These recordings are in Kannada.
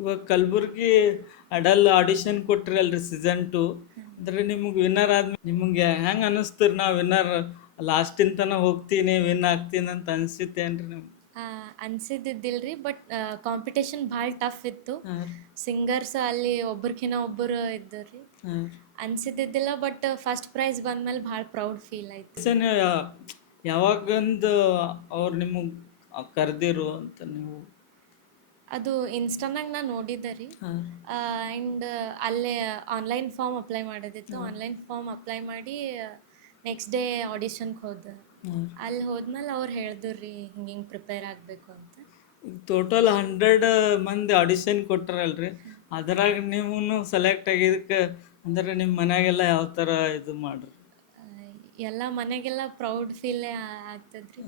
ಇವಾಗ ಕಲಬುರ್ಗಿ ಅಡಲ್ ಆಡಿಷನ್ ಕೊಟ್ರಲ್ರಿ ಸೀಸನ್ ಟು ಅಂದ್ರೆ ನಿಮ್ಗೆ ವಿನ್ನರ್ ಆದ್ಮೇಲೆ ನಿಮಗೆ ಹೆಂಗೆ ಅನಿಸ್ತೀರಿ ನಾವು ವಿನ್ನರ್ ಲಾಸ್ಟಿನ ತನಕ ಹೋಗ್ತೀನಿ ವಿನ್ ಆಗ್ತೀನಿ ಅಂತ ಅನ್ಸಿತ್ತೇನ್ರಿ ನಿಮ್ಗೆ? ಅನ್ಸಿದ್ದಿದ್ದಿಲ್ರಿ ಬಟ್ ಕಾಂಪಿಟೇಷನ್ ಭಾಳ ಟಫ್ ಇತ್ತು. ಸಿಂಗರ್ಸ್ ಅಲ್ಲಿ ಒಬ್ರಕಿನ ಒಬ್ಬರು ಇದ್ದು ರೀ ಅನ್ಸಿದ್ದಿದ್ದಿಲ್ಲ ಬಟ್ ಫಸ್ಟ್ ಪ್ರೈಸ್ ಬಂದ್ಮೇಲೆ ಭಾಳ ಪ್ರೌಡ್ ಫೀಲ್ ಆಯ್ತು. ಯಾವಾಗಂದು ಅವ್ರು ನಿಮಗೆ ಕರೆದಿರು ಅಂತ ನೀವು ಅದು ಇನ್ಸ್ಟಾನಾಗ ನಾ ನೋಡಿದ್ದೆ ರೀ. ಆ್ಯಂಡ್ ಅಲ್ಲೇ ಆನ್ಲೈನ್ ಫಾರ್ಮ್ ಅಪ್ಲೈ ಮಾಡೋದಿತ್ತು. ಆನ್ಲೈನ್ ಫಾರ್ಮ್ ಅಪ್ಲೈ ಮಾಡಿ ನೆಕ್ಸ್ಟ್ ಡೇ ಆಡಿಷನ್ಗೆ ಹೋದೆ. ಅಲ್ಲಿ ಹೋದ್ಮೇಲೆ ಅವ್ರು ಹೇಳಿದ್ರು ರೀ ಹಿಂಗೆ ಹಿಂಗೆ ಪ್ರಿಪೇರ್ ಆಗಬೇಕು ಅಂತ. ಟೋಟಲ್ ಹಂಡ್ರೆಡ್ ಮಂದಿ ಆಡಿಷನ್ ಕೊಟ್ಟಾರಲ್ರಿ ಅದ್ರಾಗ ನೀವು ಸೆಲೆಕ್ಟ್ ಆಗಿದ್ದಕ್ಕೆ ಅಂದ್ರೆ ನಿಮ್ಮ ಮನೆಗೆಲ್ಲ ಯಾವ ಥರ ಇದು ಮಾಡ್ರಿ? ಎಲ್ಲ ಮನೆಗೆಲ್ಲ ಪ್ರೌಡ್ ಫೀಲ್ ಆಗ್ತದ್ರಿ.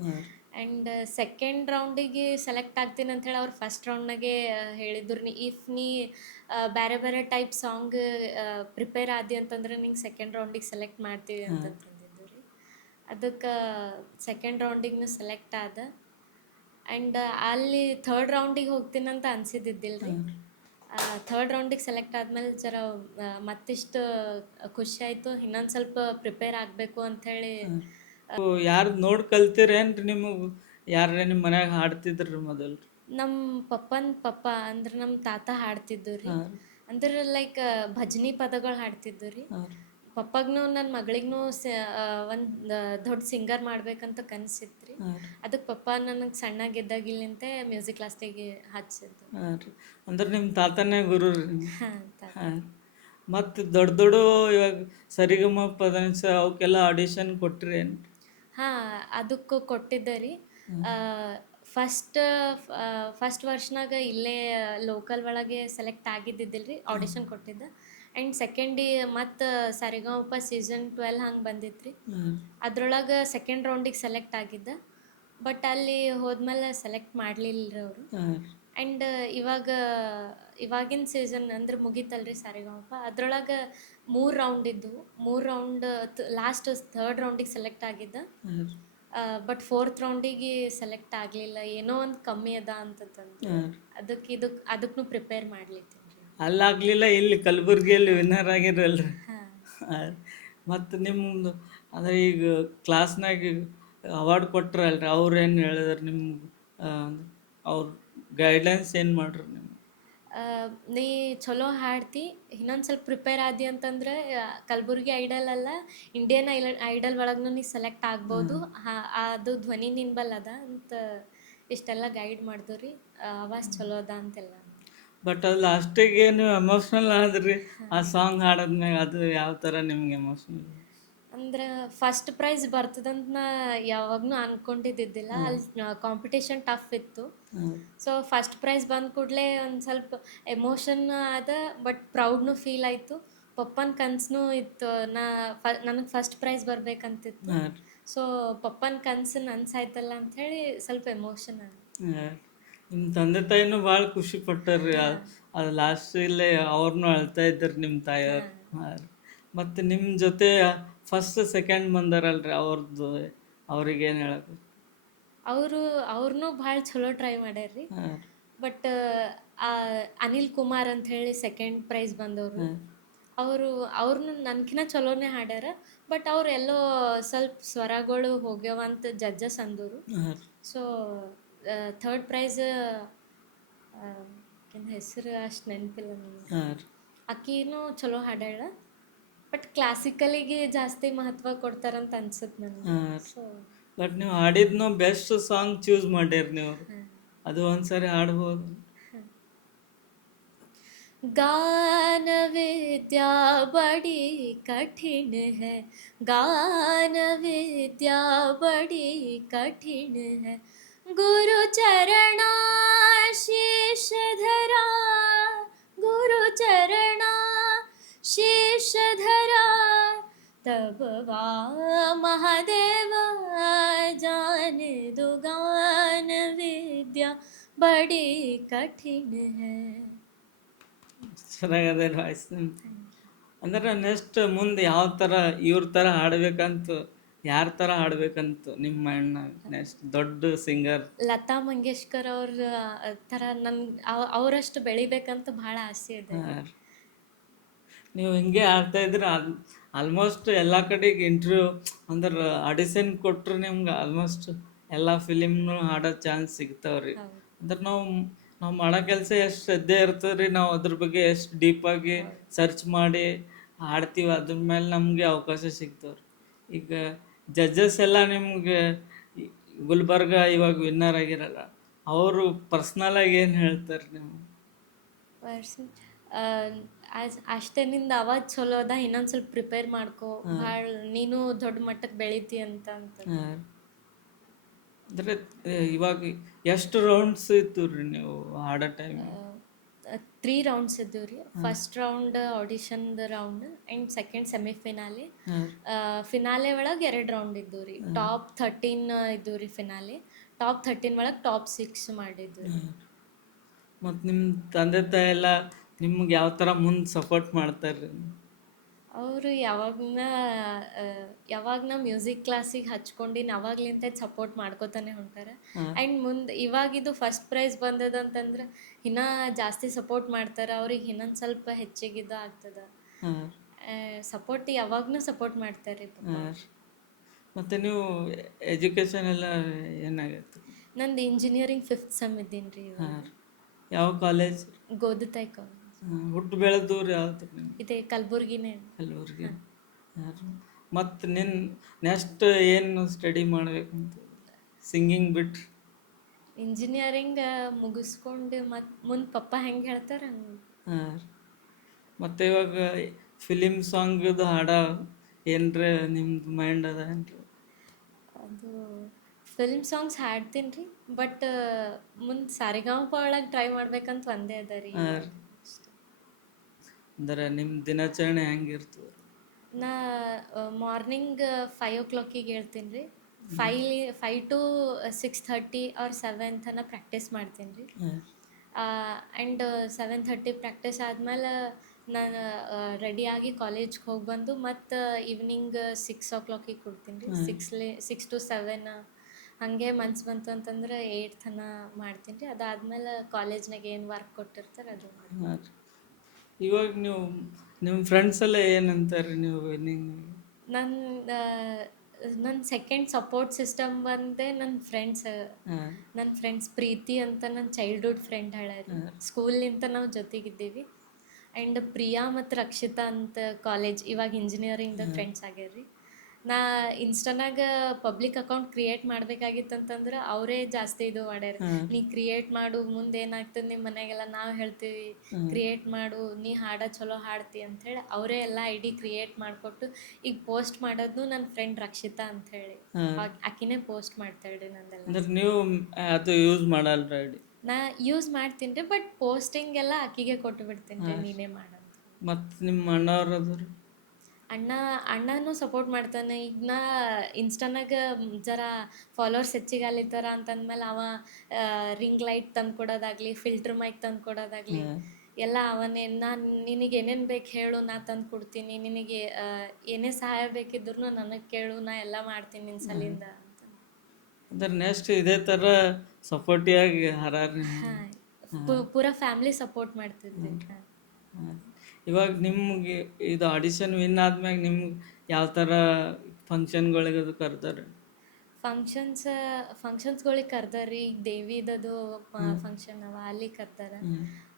ಆ್ಯಂಡ್ ಸೆಕೆಂಡ್ ರೌಂಡಿಗೆ ಸೆಲೆಕ್ಟ್ ಆಗ್ತೀನಿ ಅಂತೇಳಿ ಅವ್ರು ಫಸ್ಟ್ ರೌಂಡ್ನಾಗೆ ಹೇಳಿದ್ರು. ನೀ ಇಫ್ ನೀ ಬೇರೆ ಬೇರೆ ಟೈಪ್ ಸಾಂಗ್ ಪ್ರಿಪೇರ್ ಆದಿ ಅಂತಂದ್ರೆ ನಿಂಗೆ ಸೆಕೆಂಡ್ ರೌಂಡಿಗೆ ಸೆಲೆಕ್ಟ್ ಮಾಡ್ತೀವಿ ಅಂತ ತಂದಿದ್ದು ರೀ. ಅದಕ್ಕೆ ಸೆಕೆಂಡ್ ರೌಂಡಿಗೆ ಸೆಲೆಕ್ಟ್ ಆದ. ಆ್ಯಂಡ್ ಅಲ್ಲಿ ಥರ್ಡ್ ರೌಂಡಿಗೆ ಅಂತ ಅನ್ಸಿದ್ದಿದ್ದಿಲ್ಲ ರೀ. ಥರ್ಡ್ ರೌಂಡಿಗೆ ಸೆಲೆಕ್ಟ್ ಆದಮೇಲೆ ಜರ ಮತ್ತಿಷ್ಟು ಖುಷಿ ಆಯಿತು. ಇನ್ನೊಂದು ಸ್ವಲ್ಪ ಪ್ರಿಪೇರ್ ಆಗಬೇಕು ಅಂಥೇಳಿ ಯಾರು ನೋಡಿ ಕಲ್ತಿರೇನ್ರಿ ನಿಮಗೆ? ಯಾರೇ ನಿಮ್ಮ ಮನ್ಯಾಗ ಹಾಡ್ತಿದ್ರಿ ಮೊದಲು ನಮ್ಮ ಪಪ್ಪನ ಪಪ್ಪ ಅಂದ್ರೆ ನಮ್ಮ ತಾತ ಹಾಡ್ತಿದ್ದು ರೀ ಅಂದ್ರೆ ಲೈಕ್ ಭಜನಿ ಪದಗಳು ಹಾಡ್ತಿದ್ದು ರೀ ಪಪ್ಪಗ್ನು ನನ್ನ ಮಗಳಿಗೂ ಒಂದು ದೊಡ್ಡ ಸಿಂಗರ್ ಮಾಡ್ಬೇಕಂತ ಕನ್ಸಿತ್ರಿ. ಅದಕ್ಕೆ ಪಪ್ಪ ನನಗೆ ಸಣ್ಣಗಿದ್ದಾಗಿಲಿಂತೆ ಮ್ಯೂಸಿಕ್ ಕ್ಲಾಸ್ಟಿಗೆ ಹಚ್ಚಿದ್ದು. ಅಂದ್ರೆ ನಿಮ್ಮ ತಾತನೇ ಗುರು ಮತ್ತು ದೊಡ್ಡ ದೊಡ್ಡ ಇವಾಗ ಸರಿಗಮ ಪದನಿಸ ಅವಕ್ಕೆಲ್ಲ ಆಡಿಷನ್ ಕೊಟ್ರಿ ಏನು ಹಾಂ ಅದಕ್ಕೂ ಕೊಟ್ಟಿದ್ದೆ ರೀ. ಫಸ್ಟ್ ಫಸ್ಟ್ ವರ್ಷನಾಗ ಇಲ್ಲೇ ಲೋಕಲ್ ಒಳಗೆ ಸೆಲೆಕ್ಟ್ ಆಗಿದ್ದಿದ್ದಿಲ್ಲ ರೀ ಆಡಿಷನ್ ಕೊಟ್ಟಿದ್ದೆ. ಆ್ಯಂಡ್ ಸೆಕೆಂಡ್ ಮತ್ತು ಸರಿಗಮಪ ಸೀಸನ್ ಟ್ವೆಲ್ ಹಂಗೆ ಬಂದಿತ್ತು ರೀ. ಅದ್ರೊಳಗೆ ಸೆಕೆಂಡ್ ರೌಂಡಿಗೆ ಸೆಲೆಕ್ಟ್ ಆಗಿದ್ದೆ. ಬಟ್ ಅಲ್ಲಿ ಹೋದ್ಮೇಲೆ ಸೆಲೆಕ್ಟ್ ಮಾಡಲಿಲ್ಲ ರೀ ಅವರು. ಆ್ಯಂಡ್ ಇವಾಗ ಇವಾಗಿನ ಸೀಸನ್ ಅಂದ್ರೆ ಮುಗೀತಲ್ರಿ ಸಾರಿಗಮಪ ಅದ್ರೊಳಗೆ ಮೂರು ರೌಂಡ್ ಇದ್ದು ಮೂರು ರೌಂಡ್ ಲಾಸ್ಟ್ ಥರ್ಡ್ ರೌಂಡಿಗೆ ಸೆಲೆಕ್ಟ್ ಆಗಿದ್ದ. ಬಟ್ ಫೋರ್ತ್ ರೌಂಡಿಗೆ ಸೆಲೆಕ್ಟ್ ಆಗಲಿಲ್ಲ. ಏನೋ ಒಂದು ಕಮ್ಮಿ ಅದ ಅಂತಂದು ಅದಕ್ಕೆ ಇದಕ್ಕೆ ಅದಕ್ಕೂ ಪ್ರಿಪೇರ್ ಮಾಡ್ಲಿತ್ತೀನಿ ಅಲ್ಲಾಗಲಿಲ್ಲ ಇಲ್ಲಿ ಕಲಬುರ್ಗಿಯಲ್ಲಿ ವಿನ್ನರ್ ಆಗಿರಲ್ರಿ. ಮತ್ತು ನಿಮ್ಮದು ಅಂದರೆ ಈಗ ಕ್ಲಾಸ್ನಾಗ ಅವಾರ್ಡ್ ಕೊಟ್ರಲ್ರಿ ಅವ್ರು ಏನು ಹೇಳಿದ್ರು ನಿಮ್ಗೆ ಅವ್ರ ಗೈಡ್ಲೈನ್ಸ್ ಏನು ಮಾಡ್ರಿ ನಿಮ್ಗೆ? ಆ, ನೀ ಚಲೋ ಹಾಡ್ತಿ ಇನ್ನೊಂದು ಸ್ವಲ್ಪ ಪ್ರಿಪೇರ್ ಆದಿ ಅಂತಂದ್ರೆ ಕಲಬುರ್ಗಿ ಐಡಲ್ ಅಲ್ಲ ಇಂಡಿಯನ್ ಐಲ ಐಡಲ್ ಒಳಗೂ ನೀ ಸೆಲೆಕ್ಟ್ ಆಗ್ಬೋದು. ಹಾ ಅದು ಧ್ವನಿ ನಿಂಬಲ್ ಅದ ಅಂತ ಇಷ್ಟೆಲ್ಲ ಗೈಡ್ ಮಾಡ್ದು ರೀ ಆವಾಜ್ ಚಲೋ ಅದ ಅಂತೆಲ್ಲ. ಬಟ್ ಅದು ಲಾಸ್ಟಿಗೆ ನೀವು ಎಮೋಷ್ನಲ್ ಆದ್ರಿ. ಆ ಸಾಂಗ್ ಹಾಡೋದ್ಮ್ಯಾಗ ಅದು ಯಾವ ಥರ ನಿಮ್ಗೆ ಎಮೋಷ್ನಲ್ ಅಂದ್ರೆ ಫಸ್ಟ್ ಪ್ರೈಸ್ ಬರ್ತದಂತ ನಾ ಯಾವಾಗ್ನೂ ಅನ್ಕೊಂಡಿದ್ದಿಲ್ಲ ಅಲ್ಲಿ ಕಾಂಪಿಟೇಷನ್ ಟಫ್ ಇತ್ತು. ಸೊ ಫಸ್ಟ್ ಪ್ರೈಸ್ ಬಂದ ಕೂಡಲೇ ಒಂದು ಸ್ವಲ್ಪ ಎಮೋಷನ್ ಆದ ಬಟ್ ಪ್ರೌಡ್ನು ಫೀಲ್ ಆಯಿತು. ಪಪ್ಪನ ಕನ್ಸ್ನು ಇತ್ತು. ನಾ ಫ ನನಗೆ ಫಸ್ಟ್ ಪ್ರೈಸ್ ಬರ್ಬೇಕಂತಿತ್ತು. ಸೊ ಪಪ್ಪನ ಕನಸು ನನ್ಸಾಯ್ತಲ್ಲ ಹೇಳಿ ಸ್ವಲ್ಪ ಎಮೋಷನ್ ಆದ ನಿಮ್ಮ ತಂದೆ ತಾಯಿನೂ ಭಾಳ ಖುಷಿ ಪಟ್ಟಾರ್ರಿ. ಅದು ಲಾಸ್ಟ್ ಇಲ್ಲೇ ಅವ್ರನ್ನೂ ಅಳ್ತಾ ಇದ್ದಾರೆ ನಿಮ್ಮ ತಾಯಿಯವ್ರು ಮತ್ತು ನಿಮ್ಮ ಜೊತೆ ಫಸ್ಟ್ ಸೆಕೆಂಡ್ ಬಂದಾರಲ್ರಿ ಅವ್ರದ್ದು ಅವ್ರಿಗೆ ಏನು ಹೇಳಕ್ಕೆ ಅವರು ಅವ್ರನ್ನೂ ಭಾಳ ಚಲೋ ಟ್ರೈ ಮಾಡ್ಯಾರ್ರಿ. ಬಟ್ ಅನಿಲ್ ಕುಮಾರ್ ಅಂತ ಹೇಳಿ ಸೆಕೆಂಡ್ ಪ್ರೈಸ್ ಬಂದವರು. ಅವರು ಅವ್ರನ್ನ ನನ್ಕಿನ ಚಲೋನೇ ಹಾಡ್ಯಾರ. ಬಟ್ ಅವ್ರು ಎಲ್ಲೋ ಸ್ವಲ್ಪ ಸ್ವರಗಳು ಹೋಗ್ಯಾವ ಅಂತ ಜಡ್ಜಸ್ ಸೋ ಹಾಂ ಸೊ ಥರ್ಡ್ ಪ್ರೈಸ್ ಹೆಸರು ಅಷ್ಟು ನೆನಪಿಲ್ಲ ನನಗೆ. ಅಕ್ಕಿನೂ ಚಲೋ ಹಾಡ್ಯಾಳ. ಬಟ್ ಕ್ಲಾಸಿಕಲಿಗೆ ಜಾಸ್ತಿ ಮಹತ್ವ ಕೊಡ್ತಾರಂತ ಅನ್ಸುತ್ತೆ ನನಗೆ ಹಾಂ ಸೊ ಬಟ್ ನೀವು ಹಾಡಿದ್ನು ಬೆಸ್ಟ್ ಸಾಂಗ್ ಚೂಸ್ ಮಾಡ್ಯಾರ ನೀವು ಅದು ಒಂದ್ಸರಿ ಹಾಡ್ಬೋದು गान विद्या बड़ी कठिन है गान विद्या बड़ी कठिन है गुरु चरणा शीश धरा गुरु चरणा शीश धरा तब वा महादेव जान दो गान विद्या बड़ी कठिन है ಚೆನ್ನಾಗದೆ ವಾಯ್ಸ್ ಅಂದ್ರೆ ನೆಕ್ಸ್ಟ್ ಮುಂದೆ ಯಾವ ಥರ ಇವ್ರ ಥರ ಹಾಡ್ಬೇಕಂತ ಯಾರ ಥರ ಹಾಡ್ಬೇಕಂತ ನಿಮ್ಮ ಮೈಂಡ್ನಾಗ ನೆಕ್ಸ್ಟ್ ದೊಡ್ಡ ಸಿಂಗರ್ ಲತಾ ಮಂಗೇಶ್ಕರ್ ಅವ್ರ ಥರ ನನ್ ಅವ್- ಅವರಷ್ಟು ಬೆಳಿಬೇಕಂತ ಭಾಳ ಆಸೆ ಇದೆ ನೀವು ಹಿಂಗೆ ಆಡ್ತಾ ಇದ್ರೆ ಆಲ್ಮೋಸ್ಟ್ ಎಲ್ಲ ಕಡೆಗೆ ಇಂಟರ್ವ್ಯೂ ಅಂದ್ರೆ ಆಡಿಷನ್ ಕೊಟ್ಟರು ನಿಮ್ಗೆ ಆಲ್ಮೋಸ್ಟ್ ಎಲ್ಲ ಫಿಲಿಮ್ನು ಹಾಡೋ ಚಾನ್ಸ್ ಸಿಗ್ತಾವ್ರಿ. ಅಂದ್ರೆ ನಾವು ನಾವು ಮಾಡೋ ಕೆಲಸ ಎಷ್ಟು ಶ್ರದ್ಧೆ ಇರ್ತದೆ ರೀ ನಾವು ಅದ್ರ ಬಗ್ಗೆ ಎಷ್ಟು ಡೀಪಾಗಿ ಸರ್ಚ್ ಮಾಡಿ ಆಡ್ತೀವಿ, ಅದ್ರ ಮೇಲೆ ನಮಗೆ ಅವಕಾಶ ಸಿಗ್ತಾವ್ರಿ. ಈಗ ಜಡ್ಜಸ್ ಎಲ್ಲ ನಿಮ್ಗೆ, ಗುಲ್ಬರ್ಗ ಇವಾಗ ವಿನ್ನರ್ ಆಗಿರಲ್ಲ, ಅವರು ಪರ್ಸ್ನಲಾಗಿ ಏನು ಹೇಳ್ತಾರೆ ನೀವು? ಅಷ್ಟೇ ನಿಂದ ಅವಾಜ್ ಚಲೋ ಅದ ಇನ್ನೊಂದ್ ಸ್ವಲ್ಪ ಪ್ರಿಪೇರ್ ಮಾಡ್ಕೋ. ಭಾಳ ನೀನು ದೊಡ್ಡ ಮಟ್ಟಕ್ಕೆ ಬೆಳಿತಿ ಅಂತ ಅಂತ. ಅಂದ್ರೆ ಇವಾಗ ಎಷ್ಟು ರೌಂಡ್ಸ್ ಇತ್ತು ರೀ ನೀವು ಹಾಡೋ ಟೈಮ್ ತ್ರೀ ರೌಂಡ್ಸ್ ಇದ್ದವು ರೀ. First round ಆಡಿಷನ್ದ round and second semifinale finale ಒಳಗೆ ಎರಡು ರೌಂಡ್ ಇದ್ದವು ರೀ. ಟಾಪ್ ಥರ್ಟೀನ್ ಇದ್ದವು ರೀ ಫಿನಾಲೆ ಟಾಪ್ ಥರ್ಟೀನ್ ಒಳಗೆ ಟಾಪ್ ಸಿಕ್ಸ್ ಮಾಡಿದ್ದು ಮತ್ತು ನಿಮ್ಮ ತಂದೆ ತಾಯಿ ಎಲ್ಲ ನಿಮ್ಗೆ ಯಾವ ಥರ ಮುಂದೆ ಸಪೋರ್ಟ್ ಮಾಡ್ತಾರೆ ಅವರು ಯಾವಾಗನ ನಾ ಮ್ಯೂಸಿಕ್ ಕ್ಲಾಸಿಗೆ ಹಚ್ಕೊಂಡಿನ ಅವಾಗ್ಲಿಂದ ಸಪೋರ್ಟ್ ಮಾಡ್ಕೋತಾನೆ ಹೊಂಟಾರೆ. ಆ್ಯಂಡ್ ಮುಂದೆ ಇವಾಗಿದು ಫಸ್ಟ್ ಪ್ರೈಸ್ ಬಂದದಂತಂದ್ರೆ ಇನ್ನೂ ಜಾಸ್ತಿ ಸಪೋರ್ಟ್ ಮಾಡ್ತಾರೆ ಅವ್ರಿಗೆ ಇನ್ನೊಂದು ಸ್ವಲ್ಪ ಹೆಚ್ಚಿಗಿದ ಆಗ್ತದ. ಸಪೋರ್ಟ್ ಯಾವಾಗ್ನೂ ಸಪೋರ್ಟ್ ಮಾಡ್ತಾರೆ ಮತ್ತೆ ಮತ್ತು ನೀವು ಎಜುಕೇಶನ್ ಎಲ್ಲ ಏನಾಗುತ್ತೆ? ನಂದು ಇಂಜಿನಿಯರಿಂಗ್ ಫಿಫ್ತ್ ಸೆಮ್ ಇದ್ದೀನಿ ರೀ ಯಾವ ಕಾಲೇಜ್ ಗೋದತಾಯಿ ಕಾಲೇಜ್ ಹುಟ್ಟು ಬೆಳೆದವ್ರು ಯಾವ್ದು ಇದೆ ಕಲಬುರ್ಗಿನೇ. ಯಾರು? ಮತ್ತು ನಿನ್ನ ನೆಕ್ಸ್ಟ್ ಏನು ಸ್ಟಡಿ ಮಾಡ್ಬೇಕಂತ ಸಿಂಗಿಂಗ್ ಬಿಟ್ಟು ಇಂಜಿನಿಯರಿಂಗ್ ಮುಗಿಸ್ಕೊಂಡು ಮತ್ತು ಮುಂದೆ ಪಪ್ಪ ಹೆಂಗೆ ಹೇಳ್ತಾರೆ ಹಂಗೆ ಹಾಂ ಮತ್ತು ಇವಾಗ ಫಿಲಿಮ್ ಸಾಂಗ್ದು ಹಾಡ ಏನ್ರ ನಿಮ್ದು ಮೈಂಡ್ ಅದ ಏನ್ರಿ? ಅದು ಫಿಲ್ಮ್ ಸಾಂಗ್ಸ್ ಹಾಡ್ತೀನಿ ರೀ ಬಟ್ ಮುಂದೆ ಸಾರಿಗಾಮ ಒಳಗೆ ಟ್ರೈ ಮಾಡ್ಬೇಕಂತ ಒಂದೇ ಅದ ರೀ. ಹಾಂ ಅಂದ್ರೆ ನಿಮ್ಮ ದಿನಾಚರಣೆ ಹೆಂಗಿರ್ತದೆ ನಾ ಮಾರ್ನಿಂಗ್ ಫೈವ್ ಓ ಕ್ಲಾಕಿಗೆ ಹೇಳ್ತೀನಿ ರೀ. Five five to six thirty or seven ತನಕ ಪ್ರಾಕ್ಟೀಸ್ ಮಾಡ್ತೀನಿ ರೀ. ಆ್ಯಂಡ್ ಸೆವೆನ್ ಥರ್ಟಿ ಪ್ರಾಕ್ಟೀಸ್ ಆದಮೇಲೆ ನಾನು ರೆಡಿಯಾಗಿ ಕಾಲೇಜ್ಗೆ ಹೋಗಿ ಬಂದು ಮತ್ತು ಈವ್ನಿಂಗ್ ಸಿಕ್ಸ್ ಓ ಕ್ಲಾಕಿಗೆ ಕೊಡ್ತೀನಿ ರೀ. ಸಿಕ್ಸ್ಲೆ ಸಿಕ್ಸ್ ಟು ಸೆವೆನ್ ಹಾಗೆ ಮನ್ಸು ಬಂತು ಅಂತಂದ್ರೆ ಏಯ್ಟ್ ತನ ಮಾಡ್ತೀನಿ ರೀ. ಅದಾದ್ಮೇಲೆ ಕಾಲೇಜ್ನಾಗ ಏನು ವರ್ಕ್ ಕೊಟ್ಟಿರ್ತಾರೆ ಅದು ಮಾಡ್ತೀನಿ. ಇವಾಗ ನೀವು ನಿಮ್ಮ ಫ್ರೆಂಡ್ಸ್ ಎಲ್ಲ ಏನಂತಾರೆ ನೀವು ನಿಮ್ಮ ನನ್ನ ನನ್ನ ಸೆಕೆಂಡ್ ಸಪೋರ್ಟ್ ಸಿಸ್ಟಮ್ ಬಂದೆ ನನ್ನ ಫ್ರೆಂಡ್ಸ್ ನನ್ನ ಫ್ರೆಂಡ್ಸ್ ಪ್ರೀತಿ ಅಂತ ನನ್ನ ಚೈಲ್ಡ್ಹುಡ್ ಫ್ರೆಂಡ್ ಹೇಳ್ಯಾರ ಸ್ಕೂಲಿಂದ ನಾವು ಜೊತೆಗಿದ್ದೀವಿ. ಆ್ಯಂಡ್ ಪ್ರಿಯಾ ಮತ್ತು ರಕ್ಷಿತಾ ಅಂತ ಕಾಲೇಜ್ ಇವಾಗ ಇಂಜಿನಿಯರಿಂಗ್ದ ಫ್ರೆಂಡ್ಸ್ ಆಗ್ಯಾರ್ರಿ. ನಾ ಇನ್ಸ್ಟಾನಾಗ ಪಬ್ಲಿಕ್ ಅಕೌಂಟ್ ಕ್ರಿಯೇಟ್ ಮಾಡ್ಬೇಕಾಗಿತ್ತಂತಂದ್ರ ಅವರೇ ಜಾಸ್ತಿ ಇದು ಮಾಡ್ಯಾರ. ನೀ ಕ್ರಿಯೇಟ್ ಮಾಡು ಮುಂದೆ ಏನಾಗ್ತದೆ ನಿಮ್ ಮನೆಗೆಲ್ಲ ನಾವ್ ಹೇಳ್ತೀವಿ. ಕ್ರಿಯೇಟ್ ಮಾಡು ನೀ ಹಾಡ ಚಲೋ ಹಾಡ್ತಿ ಅಂತ ಹೇಳಿ ಅವರೇ ಎಲ್ಲ ಐ ಡಿ ಕ್ರಿಯೇಟ್ ಮಾಡ್ಕೊಟ್ಟು ಈಗ ಪೋಸ್ಟ್ ಮಾಡೋದು ನನ್ನ ಫ್ರೆಂಡ್ ರಕ್ಷಿತಾ ಅಂತ ಹೇಳಿ ಆಕ್- ಆಕಿನೇ ಪೋಸ್ಟ್ ಮಾಡ್ತಾಳ್ರಿ ನಂದೆಲ್ಲ. ನೀವು ಅದು ಯೂಸ್ ನಾ ಯೂಸ್ ಮಾಡ್ತೀನಿ ಬಟ್ ಪೋಸ್ಟಿಂಗ್ ಎಲ್ಲ ಆಕಿಗೆ ಕೊಟ್ಟು ಬಿಡ್ತೀನಿ ನೀನೇ ಮಾಡೋದು ಮತ್ತೆ ನಿಮ್ಮ ಅಣ್ಣವ್ರು ಅದರು? ಅಣ್ಣ ಅಣ್ಣನೂ ಸಪೋರ್ಟ್ ಮಾಡ್ತಾನೆ. ಈಗ ನಾ ಇನ್ಸ್ಟಾನಾಗ ಜರ ಫಾಲೋವರ್ಸ್ ಹೆಚ್ಚಿಗೆ ಆಲಿತ್ತಾರ ಅಂತಂದ್ಮೇಲೆ ಅವ ರಿಂಗ್ ಲೈಟ್ ತಂದು ಕೊಡೋದಾಗ್ಲಿ ಫಿಲ್ಟರ್ ಮೈಕ್ ತಂದು ಕೊಡೋದಾಗ್ಲಿ ಎಲ್ಲ ಅವನೇ. ನಾನು ನಿನಗೆ ಏನೇನು ಬೇಕು ಹೇಳು ನಾ ತಂದು ಕೊಡ್ತೀನಿ ನಿನಗೆ ಏನೇ ಸಹಾಯ ಬೇಕಿದ್ರು ನನಗೆ ಕೇಳು ನಾ ಎಲ್ಲ ಮಾಡ್ತೀನಿ ನಿನ್ನ ಸಲಿಂದ ಅಂತ ಅಂದ್ರೆ ನೆಕ್ಸ್ಟ್ ಇದೇ ತರ ಸಪೋರ್ಟಿಯಾಗಿ ಹರಾರ್ ಹಾಂ. ಪೂರಾ ಫ್ಯಾಮಿಲಿ ಸಪೋರ್ಟ್ ಮಾಡ್ತಿದ್ವಿ. ಇವಾಗ ನಿಮ್ಗೆ ಇದು ಆಡಿಷನ್ ವಿನ್ ಆದ್ಮ್ಯಾಗ ನಿಮ್ಗೆ ಯಾವ ಥರ ಫಂಕ್ಷನ್ಗಳಿಗೆ ಅದು ಕರ್ತಾರೆ ಫಂಕ್ಷನ್ಸ್ ಫಂಕ್ಷನ್ಸ್ಗಳಿಗೆ ಕರ್ದಾರಿ ಈಗ ದೇವಿದದು ಫಂಕ್ಷನ್ ಅವ ಅಲ್ಲಿ ಕರ್ದಾರ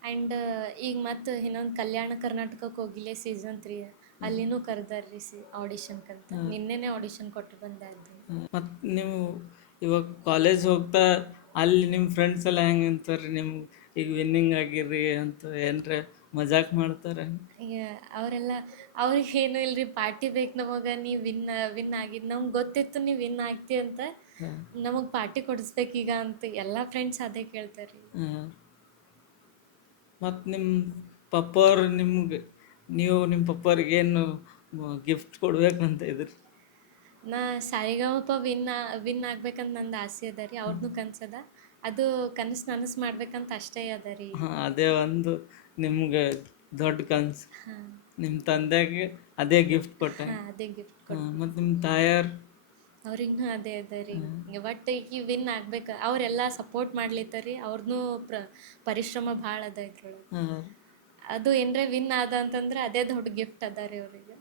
ಆ್ಯಂಡ್ ಈಗ ಮತ್ತು ಇನ್ನೊಂದು ಕಲ್ಯಾಣ ಕರ್ನಾಟಕಕ್ಕೆ ಹೋಗಿಲ್ಲ ಸೀಸನ್ ತ್ರೀ ಅಲ್ಲಿನೂ ಕರ್ದಾರ್ರಿ ಸಿ ಆಡಿಷನ್ಕಂತ ನಿನ್ನೆನೆ ಆಡಿಷನ್ ಕೊಟ್ಟು ಬಂದೆ ಅಲ್ಲಿ ಮತ್ತು ನೀವು ಇವಾಗ ಕಾಲೇಜ್ ಹೋಗ್ತಾ ಅಲ್ಲಿ ನಿಮ್ಮ ಫ್ರೆಂಡ್ಸ್ ಎಲ್ಲ ಹೆಂಗೆ ಅಂತಾರೆ ನಿಮ್ಗೆ ಈಗ ವಿನ್ನಿಂಗ್ ಆಗಿರ್ರಿ ಅಂತ ಏನ್ರ ಮಜಾಕ್ ಮಾಡ್ತಾರೆ? ಈಗ ಅವರೆಲ್ಲ ಅವ್ರಿಗೆ ಏನು ಇಲ್ರಿ ಪಾರ್ಟಿ ಬೇಕು ನಮಗ ನೀ ವಿನ್ ವಿನ್ ಆಗಿದ್ ನಮ್ಗೆ ಗೊತ್ತಿತ್ತು ನೀ ವಿನ್ ಆಗ್ತಿ ಅಂತ. ನಮಗೆ ಪಾರ್ಟಿ ಕೊಡಿಸ್ಬೇಕೀಗ ಅಂತ ಎಲ್ಲಾ ಫ್ರೆಂಡ್ಸ್ ಅದೇ ಕೇಳ್ತಾರೆ ಮತ್ ನಿಮ್ ನಿಮ್ಮ ಪಪ್ಪವ್ರು ನಿಮ್ಗೆ ನೀವು ನಿಮ್ಮ ಪಪ್ಪವ್ರಿಗೆ ಏನು ಗಿಫ್ಟ್ ಕೊಡ್ಬೇಕಂತ ಇದ್ರಿ? ನಾ ಸಾರಿಗಮಪ್ಪ ವಿನ್ ವಿನ್ ಆಗ್ಬೇಕಂತ ನಂದು ಆಸೆ ಅದ ರೀ ಅವ್ರದ್ದು ಕನ್ಸದ. ಅದು ಕನಸು ನನಸು ಮಾಡ್ಬೇಕಂತ ಅಷ್ಟೇ ಅದ ರೀ. ಅದೇ ಒಂದು ನಿಮ್ಗೆ ದೊಡ್ಡ ಕನ್ಸು ನಿಮ್ಮ ತಂದೆಗೆ ಅದೇ ಗಿಫ್ಟ್ ಕೊಟ್ಟ. ಅದೇ ಗಿಫ್ಟ್ ಮತ್ತು ನಿಮ್ಮ ತಾಯಾರು? ಅವ್ರಿಗೂ ಅದೇ ಅದ ರೀ. ಒಟ್ಟು ಈಗ ವಿನ್ ಆಗ್ಬೇಕು. ಅವರೆಲ್ಲ ಸಪೋರ್ಟ್ ಮಾಡ್ಲಿತ್ತರಿ ಅವ್ರನ್ನೂ ಪ್ರ ಪರಿಶ್ರಮ ಭಾಳ ಅದ ಇದ್ರೊಳಗೆ ಅದು ಏನರ ವಿನ್ ಆದ ಅಂತಂದ್ರೆ ಅದೇ ದೊಡ್ಡ ಗಿಫ್ಟ್ ಅದ ರೀ ಅವ್ರಿಗೆ.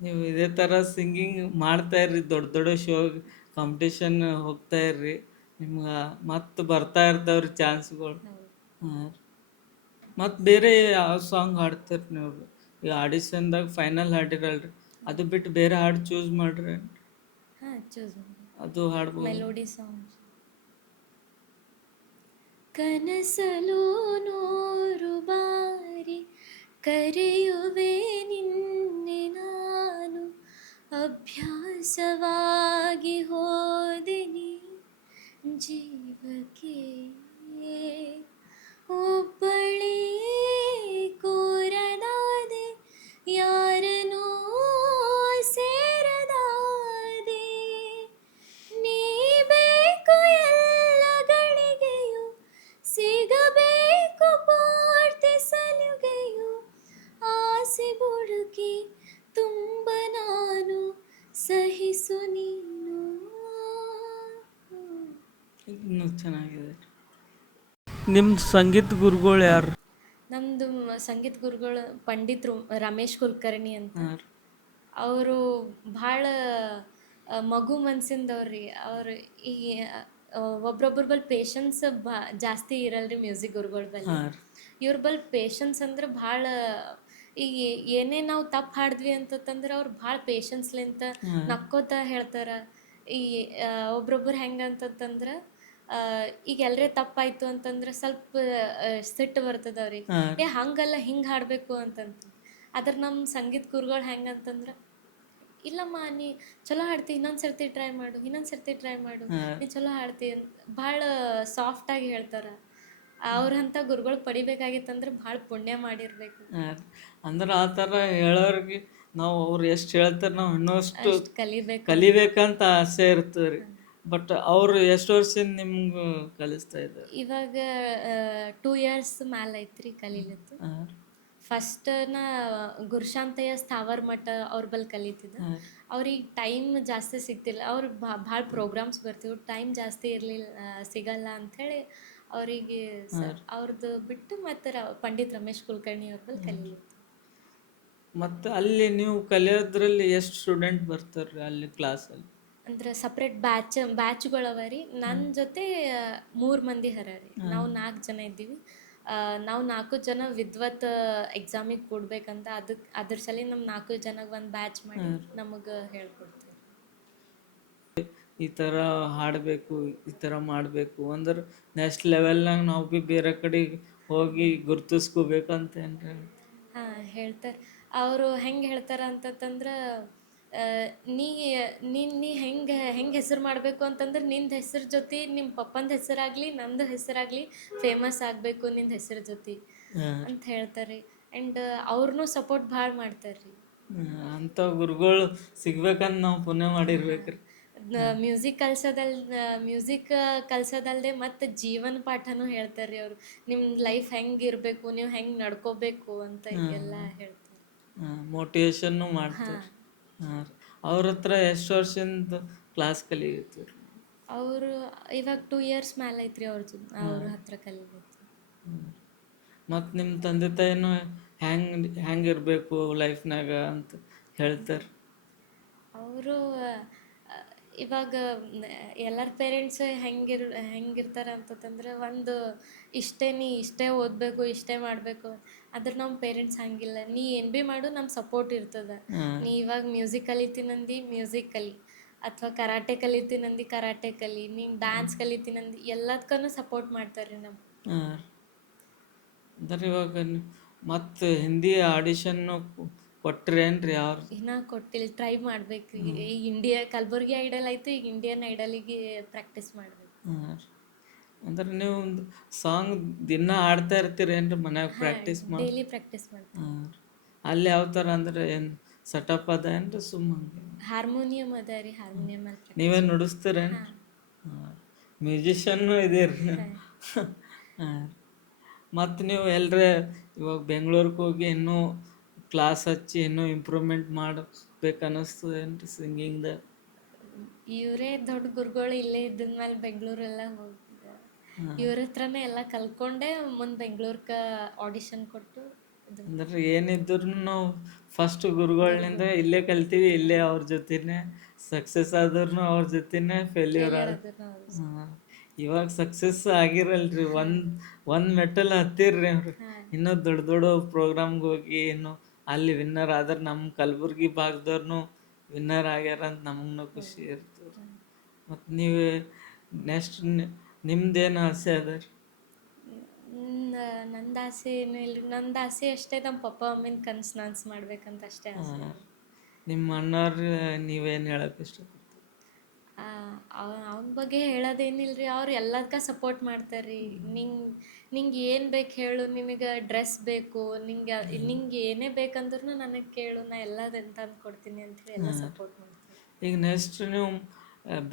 ನೀವು ಇದೇ ಥರ ಸಿಂಗಿಂಗ್ ಮಾಡ್ತಾ ಇರ್ರಿ. ದೊಡ್ಡ ದೊಡ್ಡ ಶೋ ಕಾಂಪಿಟೇಷನ್ ಹೋಗ್ತಾ ಇರ್ರಿ. ನಿಮ್ಗೆ ಮತ್ತೆ ಬರ್ತಾ ಇರ್ತಾವ್ರಿ ಚಾನ್ಸ್ಗಳು ಹಾಂ. ಮತ್ತು ಬೇರೆ ಯಾವ ಸಾಂಗ್ ಹಾಡ್ತೀರಿ ನೀವು? ಈ ಆಡಿಷನ್ದಾಗ ಫೈನಲ್ ಹಾಡಿರಲ್ರಿ. ಅದು ಬಿಟ್ಟು ಬೇರೆ ಹಾಡು ಚೂಸ್ ಮಾಡ್ರಿ. ಹಾಂ ಚೂಸ್ ಮಾಡಿ ಅದು ಹಾಡ್ಬೋದು. ಮೆಲೋಡಿ ಸಾಂಗ್ ಕನಸಲು ನೂರು ಬಾರಿ ಕರೆಯುವೆ ನಿನ್ನೆ ನಾನು. ಅಭ್ಯಾಸವಾಗಿ ಹೋದೆನಿ. ಜೀವಕ್ಕೆ ಸಹಿಸು ನೀನು. ಇನ್ನೂ ಚೆನ್ನಾಗಿದೆ. ನಿಮ್ಮ ಸಂಗೀತ ಗುರುಗಳು ಯಾರು? ನಮ್ಮದು ಸಂಗೀತ ಗುರುಗಳು ಪಂಡಿತರು ರಮೇಶ್ ಕುಲಕರ್ಣಿ ಅಂತ. ಅವರು ಭಾಳ ಮಗು ಮನ್ಸಿಂದವ್ರಿ. ಅವ್ರು ಈ ಒಬ್ರೊಬ್ರ ಬಲ್ ಪೇಷನ್ಸ್ ಬಾ ಜಾಸ್ತಿ ಇರಲ್ರಿ ಮ್ಯೂಸಿಕ್ ಗುರುಗಳ ಬಲ್ಲಿ. ಇವ್ರ ಬಲ್ ಪೇಷನ್ಸ್ ಅಂದ್ರೆ ಭಾಳ ಈಗ ಏನೇ ನಾವು ತಪ್ಪು ಹಾಡಿದ್ವಿ ಅಂತಂದ್ರೆ ಅವ್ರು ಭಾಳ ಪೇಷನ್ಸ್ಲಿಂತ ನಕ್ಕೋತ ಹೇಳ್ತಾರ. ಈ ಆ, ಒಬ್ರೊಬ್ರು ಹೆಂಗಂತಂದ್ರೆ ಈಗ ಎಲ್ಲರೇ ತಪ್ಪಾಯ್ತು ಅಂತಂದ್ರೆ ಸ್ವಲ್ಪ ಆ, ಸಿಟ್ಟು ಬರ್ತದ ಅವ್ರಿಗೆ. ಏ ಹಂಗಲ್ಲ ಹಿಂಗ್ ಹಾಡ್ಬೇಕು ಅಂತಂತ. ಅದ್ರ ನಮ್ಮ ಸಂಗೀತ ಗುರುಗಳು ಹೆಂಗಂತಂದ್ರೆ ಇಲ್ಲಮ್ಮ ನೀ ಚಲೋ ಹಾಡ್ತಿ ಇನ್ನೊಂದ್ ಸರ್ತಿ ಟ್ರೈ ಮಾಡು ಇನ್ನೊಂದ್ ಸರ್ತಿ ಟ್ರೈ ಮಾಡು ನೀ ಚಲೋ ಹಾಡ್ತಿ ಅಂತ ಸಾಫ್ಟ್ ಆಗಿ ಹೇಳ್ತಾರ. ಅವ್ರಂಥ ಗುರುಗಳು ಪಡಿಬೇಕಾಗಿತ್ತಂದ್ರೆ ಭಾಳ ಪುಣ್ಯ ಮಾಡಿರ್ಬೇಕು. ಅಂದ್ರೆ ಆ ಥರ ಹೇಳೋರಿಗೆ ನಾವು ಅವ್ರು ಎಷ್ಟು ಹೇಳ್ತಾರೆ ನಾವು ಇನ್ನಷ್ಟು ಕಲಿಬೇಕು. ಕಲಿಬೇಕಂತ ಆಸೆ ಇರ್ತದೆ ರೀ. ಬಟ್ ಅವ್ರು ಎಷ್ಟು ವರ್ಷದಿಂದ ನಿಮ್ಗೆ ಕಲಿಸ್ತಾ ಇದ್ದ ಇವಾಗ ಟೂ ಇಯರ್ಸ್ ಮ್ಯಾಲ ಐತ್ರಿ ಕಲೀಲಿತ್ತು ಫಸ್ಟ್ ನಾ ಗುರುಶಾಂತಯ್ಯ ಸ್ಥಾವರ್ ಮಠ ಅವ್ರ ಬಲ್ ಕಲಿತಿದ್ದ. ಅವ್ರಿಗೆ ಟೈಮ್ ಜಾಸ್ತಿ ಸಿಗ್ತಿಲ್ಲ ಅವ್ರು ಭಾಳ ಪ್ರೋಗ್ರಾಮ್ಸ್ ಬರ್ತಿದ್ರು ಟೈಮ್ ಜಾಸ್ತಿ ಇರಲಿಲ್ಲ ಸಿಗಲ್ಲ ಅಂಥೇಳಿ ಅವರಿಗೆ ಅವ್ರದ್ದು ಬಿಟ್ಟು ಮತ್ತೆ ಪಂಡಿತ್ ರಮೇಶ್ ಕುಲಕರ್ಣಿ ಅವ್ರ ಬಲ್ ಮತ್ತೆ ಮತ್ತು ಅಲ್ಲಿ ನೀವು ಕಲಿಯೋದ್ರಲ್ಲಿ ಎಷ್ಟು ಸ್ಟೂಡೆಂಟ್ ಬರ್ತಾರೆ ಅಲ್ಲಿ ಕ್ಲಾಸಲ್ಲಿ ಅಂದ್ರೆ ಸಪ್ರೇಟ್ ಬ್ಯಾಚ್ ಬ್ಯಾಚ್ಗಳವ ರೀ ನನ್ನ ಜೊತೆ ಮೂರು ಮಂದಿ ಹರ ರೀ ನಾವು ನಾಲ್ಕು ಜನ ಇದ್ದೀವಿ. ನಾವು ನಾಲ್ಕು ಜನ ವಿದ್ವತ್ ಎಕ್ಸಾಮಿಗೆ ಕೊಡ್ಬೇಕಂತ ಅದಕ್ಕೆ ಅದ್ರ ಸಲ ನಮ್ಮ ನಾಲ್ಕು ಜನಕ್ಕೆ ಒಂದು ಬ್ಯಾಚ್ ಮಾಡಿ ನಮಗೆ ಹೇಳ್ಕೊಡ್ತೀವಿ. ಈ ಥರ ಹಾಡಬೇಕು ಈ ಥರ ಮಾಡಬೇಕು ಅಂದ್ರೆ ನೆಕ್ಸ್ಟ್ ಲೆವೆಲ್ನಾಗ ನಾವು ಭೀ ಬೇರೆ ಕಡೆ ಹೋಗಿ ಗುರ್ತಿಸ್ಕೋಬೇಕಂತ ಏನ್ರಿ ಹಾಂ ಹೇಳ್ತಾರೆ. ಅವರು ಹೆಂಗೆ ಹೇಳ್ತಾರೆ ಅಂತಂದ್ರೆ ನೀ ನೀ ನೀ ಹೆಂಗೆ ಹೆಂಗೆ ಹೆಸರು ಮಾಡಬೇಕು ಅಂತಂದ್ರೆ ನಿಂದು ಹೆಸರು ಜೊತೆ ನಿಮ್ಮ ಪಪ್ಪಂದು ಹೆಸರಾಗಲಿ ನಂದು ಹೆಸರಾಗಲಿ ಫೇಮಸ್ ಆಗಬೇಕು ನಿಂದು ಹೆಸರು ಜೊತೆ ಅಂತ ಹೇಳ್ತಾರೆ. ಆ್ಯಂಡ್ ಅವ್ರನ್ನೂ ಸಪೋರ್ಟ್ ಭಾಳ ಮಾಡ್ತಾರೆ ರೀ ಅಂಥ ಗುರುಗಳು ಸಿಗ್ಬೇಕಂತ ನಾವು ಪುಣ್ಯ ಮಾಡಿರ್ಬೇಕ್ರಿ. ಮ್ಯೂಸಿಕ್ ಕಲ್ಸೋದಲ್ ಮ್ಯೂಸಿಕ್ ಕಲ್ಸೋದಲ್ಲದೆ ಮತ್ತು ಜೀವನ ಪಾಠನೂ ಹೇಳ್ತಾರೆ ರೀ ಅವರು. ನಿಮ್ಮ ಲೈಫ್ ಹೆಂಗೆ ಇರಬೇಕು ನೀವು ಹೆಂಗೆ ನಡ್ಕೋಬೇಕು ಅಂತ ಎಲ್ಲ ಹೇಳ್ತಾರೆ. ಮೋಟಿವೇಶನ್ನು ಮಾಡ್ತಾರೆ ಅವ್ರ ಹತ್ರ ಎಷ್ಟು ವರ್ಷದಿಂದ ಕ್ಲಾಸ್ ಕಲಿಯುತ್ತೀರಿ ಅವರು ಇವಾಗ ಟೂ ಇಯರ್ಸ್ ಮೇಲೆ ಐತ್ರಿ ಅವ್ರ ಅವ್ರ ಹತ್ರ ಕಲಿಬೇಕು. ಮತ್ತು ನಿಮ್ಮ ತಂದೆ ತಾಯಿನೂ ಹೆಂಗೆ ಹೆಂಗೆ ಇರಬೇಕು ಲೈಫ್ನಾಗ ಅಂತ ಹೇಳ್ತಾರೆ? ಅವರು ಇವಾಗ ಎಲ್ಲರ ಪೇರೆಂಟ್ಸ್ ಹೆಂಗಿರ್ ಹೆಂಗಿರ್ತಾರೆ ಅಂತಂದ್ರೆ ಒಂದು ಇಷ್ಟೇ ನೀ ಇಷ್ಟೇ ಓದಬೇಕು ಇಷ್ಟೇ ಮಾಡಬೇಕು ಆದ್ರೆ ನಮ್ಮ ಪೇರೆಂಟ್ಸ್ ಹಂಗಿಲ್ಲ. ನೀ ಏನು ಭೀ ಮಾಡು ನಮ್ಮ ಸಪೋರ್ಟ್ ಇರ್ತದೆ. ನೀ ಇವಾಗ ಮ್ಯೂಸಿಕ್ ಕಲಿತೀನಂದು ಮ್ಯೂಸಿಕ್ ಕಲಿ ಅಥವಾ ಕರಾಟೆ ಕಲಿತೀನಂದು ಕರಾಟೆ ಕಲಿ. ನೀನು ಡ್ಯಾನ್ಸ್ ಕಲಿತೀನಂದು ಎಲ್ಲದಕ್ಕೂ ಸಪೋರ್ಟ್ ಮಾಡ್ತಾರೆ ರೀ ನಮ್ಮ ಅಂದ್ರೆ ಇವಾಗ ಮತ್ತು ಹಿಂದಿ ಆಡಿಷನ್ನು ಕೊಟ್ರೇನ್ರಿ ಅವ್ರು? ಇನ್ನ ಕೊಟ್ಟಿಲ್ಲ ಟ್ರೈ ಮಾಡ್ಬೇಕು. ಈಗ ಇಂಡಿಯಾ ಕಲಬುರ್ಗಿ ಐಡಲ್ ಆಯ್ತು ಈಗ ಇಂಡಿಯನ್ ಐಡಲಿಗೆ ಪ್ರಾಕ್ಟೀಸ್ ಮಾಡ್ಬೇಕು. ಅಂದ್ರೆ ನೀವು ಒಂದು ಸಾಂಗ್ ದಿನ ಆಡ್ತಾ ಇರ್ತೀರೇನ್ರಿ ಮನ್ಯಾಗ ಪ್ರಾಕ್ಟೀಸ್ ಮಾಡಿ ಡೈಲಿ ಪ್ರಾಕ್ಟೀಸ್ ಮಾಡ್ತೀನಿ ಅಲ್ಲಿ ಯಾವ ಥರ ಅಂದ್ರೆ ಏನು ಸೆಟಪ್ ಅದ ಏನ್ರಿ ಸುಮ್ಮ ಹಾರ್ಮೋನಿಯಂ ಅದ ರೀ ಹಾರ್ಮೋನಿಯಂ ಅಲ್ಲಿ ನೀವೇ ನುಡಿಸ್ತೀರೇನು ಮ್ಯೂಸಿಷಿಯನ್ ಮ್ಯೂಸಿಷನ್ನು ಇದೀರಿ ಮತ್ತು ನೀವು ಎಲ್ಲರೇ ಇವಾಗ ಬೆಂಗಳೂರಿಗೆ ಹೋಗಿ ಇನ್ನೂ ಕ್ಲಾಸ್ ಹಚ್ಚಿ ಇನ್ನೂ ಇಂಪ್ರೂವ್ಮೆಂಟ್ ಮಾಡಬೇಕು ಅನ್ನಿಸ್ತದೆ ಏನ್ರಿ ಸಿಂಗಿಂಗ್ದ? ಇವರೇ ದೊಡ್ಡ ಗುರುಗಳು ಇಲ್ಲೇ ಇದ್ದಿದ್ಮೇಲೆ ಬೆಂಗಳೂರೆಲ್ಲ ಹೋಗಿದ್ದೆ ಇವ್ರ ಹತ್ರನೇ ಎಲ್ಲ ಕಲ್ಕೊಂಡೆ ಮುಂದೆ ಬೆಂಗಳೂರ್ಕ ಆಡಿಷನ್ ಕೊಟ್ಟು ಇದು ಅಂದ್ರೆ ಏನಿದ್ರು ನಾವು ಫಸ್ಟ್ ಗುರುಗಳಿಂದ ಇಲ್ಲೇ ಕಲ್ತೀವಿ ಇಲ್ಲೇ ಅವ್ರ ಜೊತೆನೆ ಸಕ್ಸಸ್ ಆದ್ರೂ ಅವ್ರ ಜೊತೆನೆ ಫೇಲ್ಯೂರ್ ಆದ. ಇವಾಗ ಸಕ್ಸಸ್ ಆಗಿರಲ್ರಿ ಒಂದ್ ಒಂದ್ ಮೆಟಲ್ ಹತ್ತಿರ್ರಿ ಅವ್ರು. ಇನ್ನೂ ದೊಡ್ಡ ದೊಡ್ಡ ಪ್ರೋಗ್ರಾಮ್ಗೆ ಹೋಗಿ ಇನ್ನು ಅಲ್ಲಿ ವಿನ್ನರ್ ಆದ್ರೆ ನಮ್ಮ ಕಲಬುರ್ಗಿ ಭಾಗದವ್ರು ವಿನ್ನರ್ ಆಗ್ಯಾರ ಅಂತ ನಮಗೂ ಖುಷಿ ಇರ್ತದೆ. ಮತ್ತು ನೀವು ನೆಕ್ಸ್ಟ್ ನಿಮ್ದೇನು ಆಸೆ ಅದ ರೀ? ನ- ಆಸೆ ಏನು ಇಲ್ಲ ನಂದು ಆಸೆ ಅಷ್ಟೇ ನಮ್ಮ ಪಪ್ಪ ಮಮ್ಮಿನ ಕನಸು ನಾನ್ಸ್ ಮಾಡ್ಬೇಕಂತ ಅಷ್ಟೇ ಆಸೆ. ನಿಮ್ಮ ಅಣ್ಣವ್ರು ನೀವೇನು ಹೇಳಕ್ಕೆ ಇಷ್ಟಪಡ್ತೀರಿ? ಅವನ ಬಗ್ಗೆ ಹೇಳೋದೇನಿಲ್ರಿ ಅವ್ರು ಎಲ್ಲದಕ್ಕ ಸಪೋರ್ಟ್ ಮಾಡ್ತಾರ್ರಿ. ನಿಂಗೆ ನಿಂಗೆ ಏನು ಬೇಕು ಹೇಳು ನಿನಗೆ ಡ್ರೆಸ್ ಬೇಕು ನಿಂಗೆ ನಿಂಗೆ ಏನೇ ಬೇಕಂದ್ರೂ ನನಗೆ ಕೇಳು ನಾ ಎಲ್ಲದನ್ನು ತಂದು ಕೊಡ್ತೀನಿ ಅಂತ ಹೇಳಿ ಎಲ್ಲ ಸಪೋರ್ಟ್ ಮಾಡ್ತೀನಿ ಈಗ ನೆಕ್ಸ್ಟ್ ನೀವು